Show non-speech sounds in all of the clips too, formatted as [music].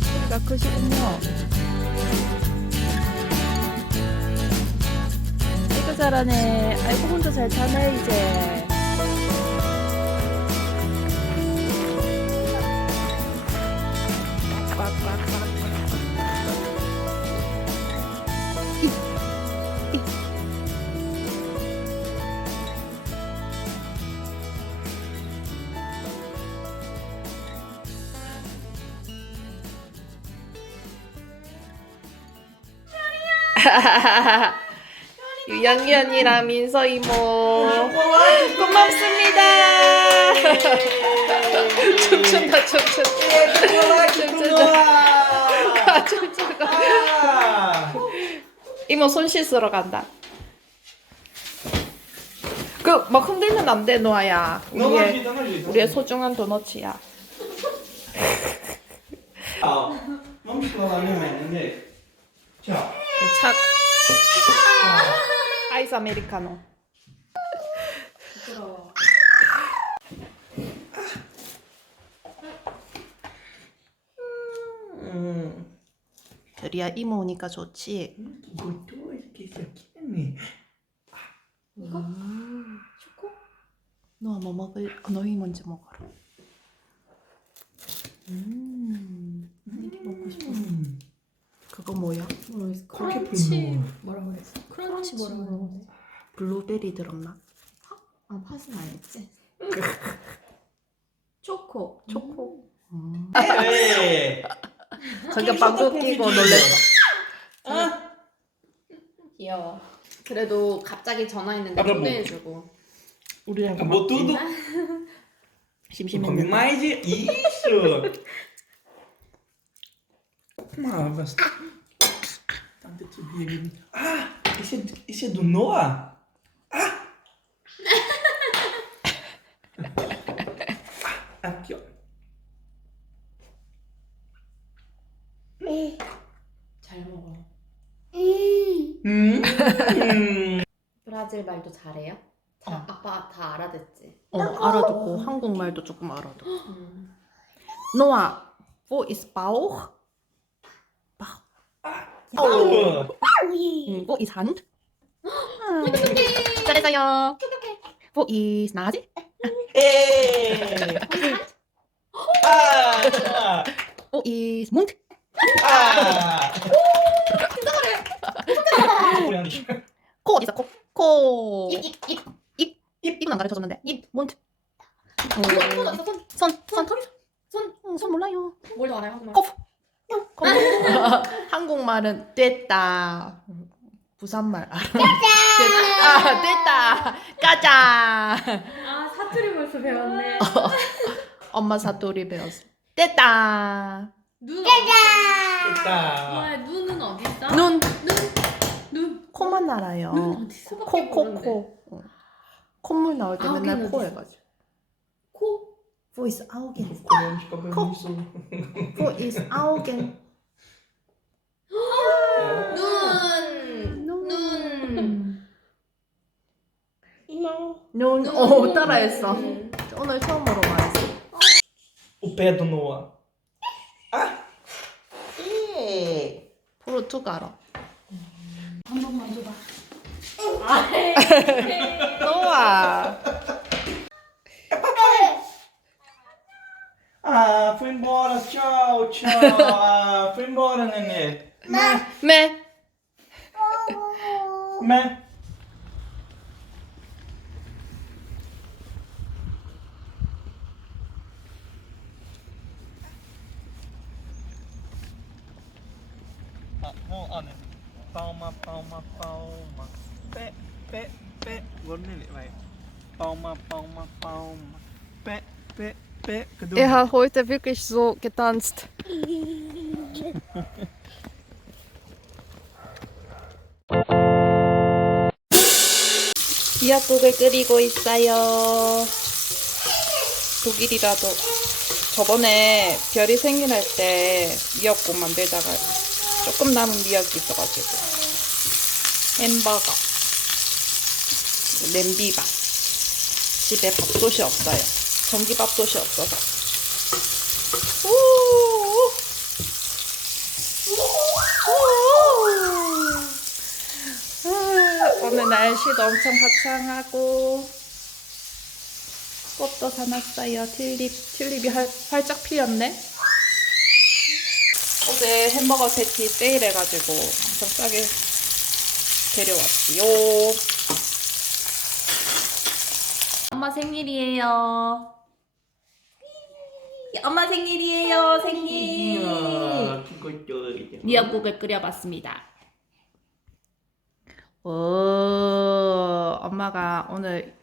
소리가 크시군요. 아이고 잘하네. 아이고 혼자 잘 타네 이제. [laughs] 유영이 언니랑 민서 이모 고맙습니다. 춤춘다 [laughs] 춤춘다 춤춘다 춤춘다 이모 손 씻으러 간다. 그 막 흔들면 안 돼 노아야. 우리의 우리의 소중한 도너츠야. Sono la mia mente. Ciao. 착 아이스 아메리카노. Mm. 별이야 이모 오니까 좋지. Che si chiami. 이거? 초코? 노아 뭐 먹을? 어, 너희 먼저 먹어라. 음, 이게 먹고 싶어. 그거 뭐야? 그렇게 크런치. 뭐라 그랬어? 크런치 뭐라 그러는데? 블루베리 들었나? 아 팥은 아니지. [laughs] 초코. 초코. 음. Eh, 자기가 방구 끼고 놀랬어. 귀여워. 그래도 갑자기 전화했는데 아, 그럼 초대해주고. 우리랑? 뭐 Não come [laughs] 심심했는데. mais de- isso! Ah, mas... Tanta te vir. Ah, esse é, esse é do Noah? Ah! Ah, ó. 잘 먹어. Hum. Hum. 브라질 말도 잘해요? 자, 어. 아빠 다 알아듣지? 어, 알아듣고 한국말도 조금 알아듣고. 음. 노아, wo ist? Bauch. Oh. 음, wo ist Hand? 잘했어요. Nase? Ei! Ah! wo ist Mund? Ah! 코 어디 있어? 코. 코. 입, 입, 입. 입. 입. 입은 안 가르쳐 줬는데. 입. 문드. 손 어디 있어? 손. 손. 손. 몰라요. 뭘도 알아요? 코. 한국말은 됐다. 부산말 알아. 됐다. 아, 됐다. 까자. 아 사투리 벌써 배웠네. 엄마 사투리 배웠어. 됐다. 눈 어디? Tá. 와, 눈은 어디 있어? 눈. 눈. 코만 알아요. 눈 어디 있어? 코, 코, 코. 어. 콧물 나올 때 맨날 코 어디 해가지고. 코. voice 아우겐. Colhemos cabelo nisso. voice 아우 겐. 눈. 눈. 눈. 오 따라했어. 눈. 오늘 처음으로 말했어. O pé do Noah. Ah! Ei! 포르투갈어. 한 번만 줘봐. 노아. Ah, foi embora, tchau, tchau. Ah, foi embora, nenê. Meh. Meh. Meh. Hold on. Palma, palma, palma. Pe, pe, pe. One minute, wait. Palma, palma, palma. Pe, pe, pe. Er hat heute wirklich so getanzt. [laughs] 미역국을 끓이고 있어요. 독일이라도 저번에 별이 생일할 때 미역국 만들다가 조금 남은 미역이 있어가지고 햄버거, 냄비밥 집에 밥솥이 없어요. 전기밥솥이 없어서. 오! 오! 아, 오늘 날씨도 엄청 화창하고 꽃도 사놨어요. 튤립, 튤립이 활, 활짝 피었네. 어제 햄버거 세트 세일해가지고 엄청 싸게 데려왔지요. 엄마 생일이에요. 엄마 생일이에요. 생일. 미역국을 끓여봤습니다. 오, 엄마가 오늘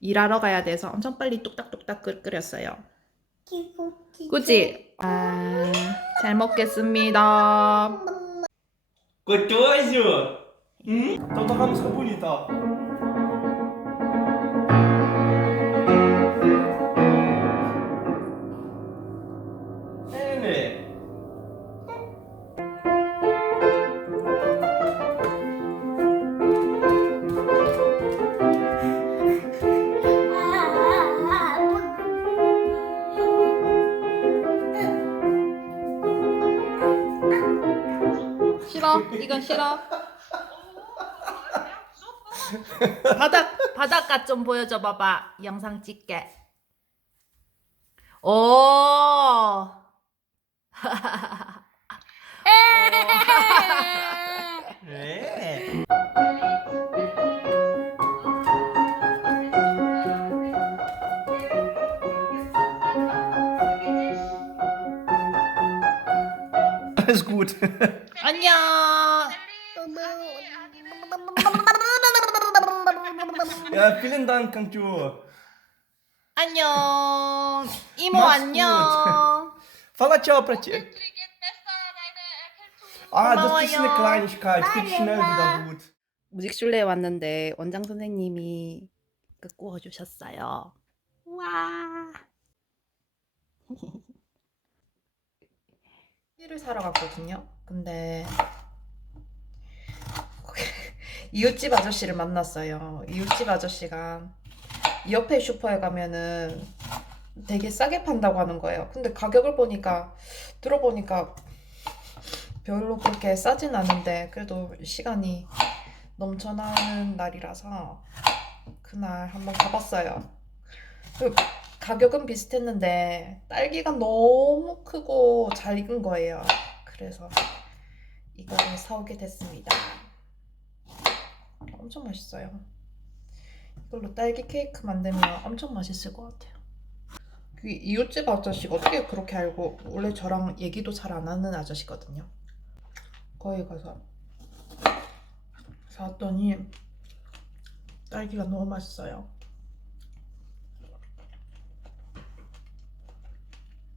일하러 가야 돼서 엄청 빨리 뚝딱뚝딱 끓- 끓였어요. 그치? 아, 잘 먹겠습니다. 그것도 아주 응? 똑똑하면 사본이다 이건 싫어? 바닥 바닷가 좀 보여줘 봐봐. 영상 찍게. 오. [laughs] 네 Alles gut. 안녕 Ja, vielen Dank, Kangju. 안녕 이모 Mach's 안녕 Fala ciao pra ti. Ah, das ist eine. Kleinigkeit. Geht schnell wieder gut. 무직슐레에 왔는데 원장 선생님이 그 구워주셨어요. 와. 를 사러 갔거든요. 근데 [laughs] 이웃집 아저씨를 만났어요. 이웃집 아저씨가 이 옆에 슈퍼에 가면은 되게 싸게 판다고 하는 거예요. 근데 가격을 보니까 들어보니까 별로 그렇게 싸진 않은데 그래도 시간이 넘쳐나는 날이라서 그날 한번 가봤어요. 그 가격은 비슷했는데 딸기가 너무 크고 잘 익은 거예요. 그래서 이거를 사오게 됐습니다. 엄청 맛있어요. 이걸로 딸기 케이크 만들면 엄청 맛있을 것 같아요. 그 이웃집 아저씨가 어떻게 그렇게 알고 원래 저랑 얘기도 잘 안 하는 아저씨거든요. 거기 가서 사왔더니 딸기가 너무 맛있어요.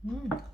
음.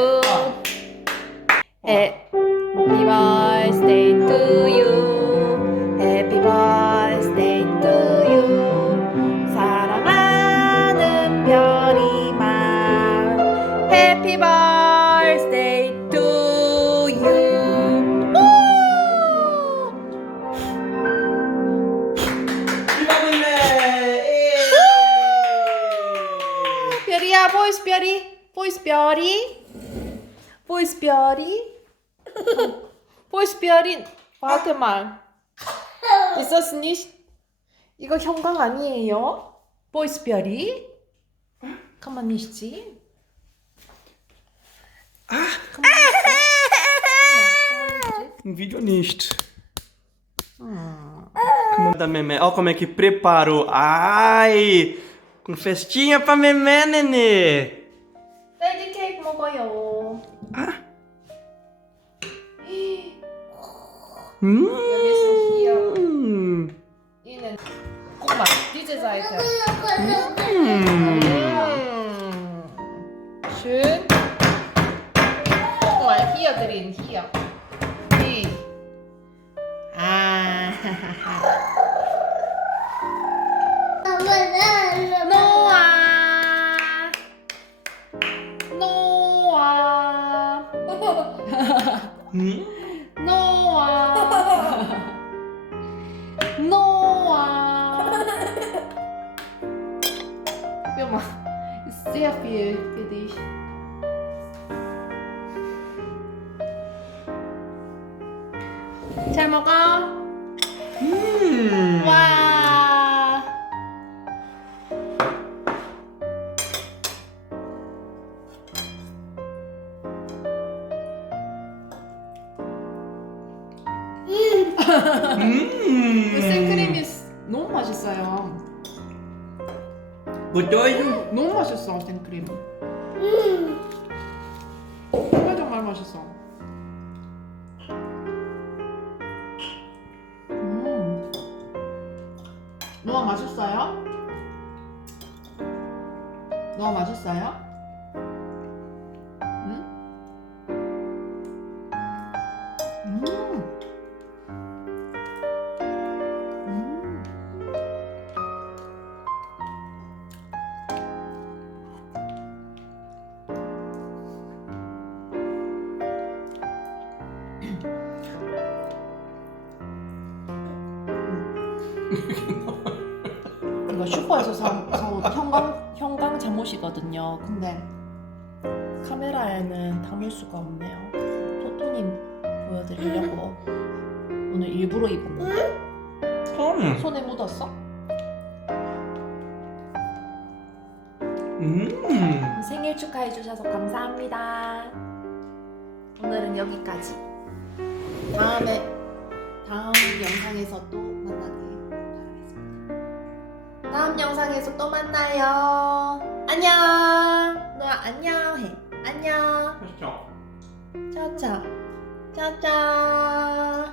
보이스 별이. 보이스 별이. 보이스 별이. warte mal. Ist das nicht? 이거 형광 아니에요? 보이스 별이? Kann man nicht sehen? Kann man nicht sehen? Um vídeo nicht. Como da Memé. Olha como é que preparou. Ai! Com festinha pra Memé, nenê. Mmh. Wir müssen hier innen. Guck mal, diese Seite. Mal, ist sehr viel für dich. 잘 먹어. Hum. 와. Hum. 생크림이 너무 맛있어요. Gostoso? 너무 맛있어 생크림. 정말 정말 맛있어. 음. 너무 맛있어요? 너무 맛있어요? 사온 형광 형광 잠옷이거든요. 근데 카메라에는 담을 수가 없네요. 토토님 보여드리려고 오늘 일부러 입은 건데 Hum. 손에 묻었어? Hum. 생일 축하해 주셔서 감사합니다. 오늘은 여기까지. 다음에 다음 영상에서 또 바라겠습니다. 다음 영상에서 또 만나요. 안녕. 너아 안녕 해. 안녕. Tchau. 짜짜. 짜짜.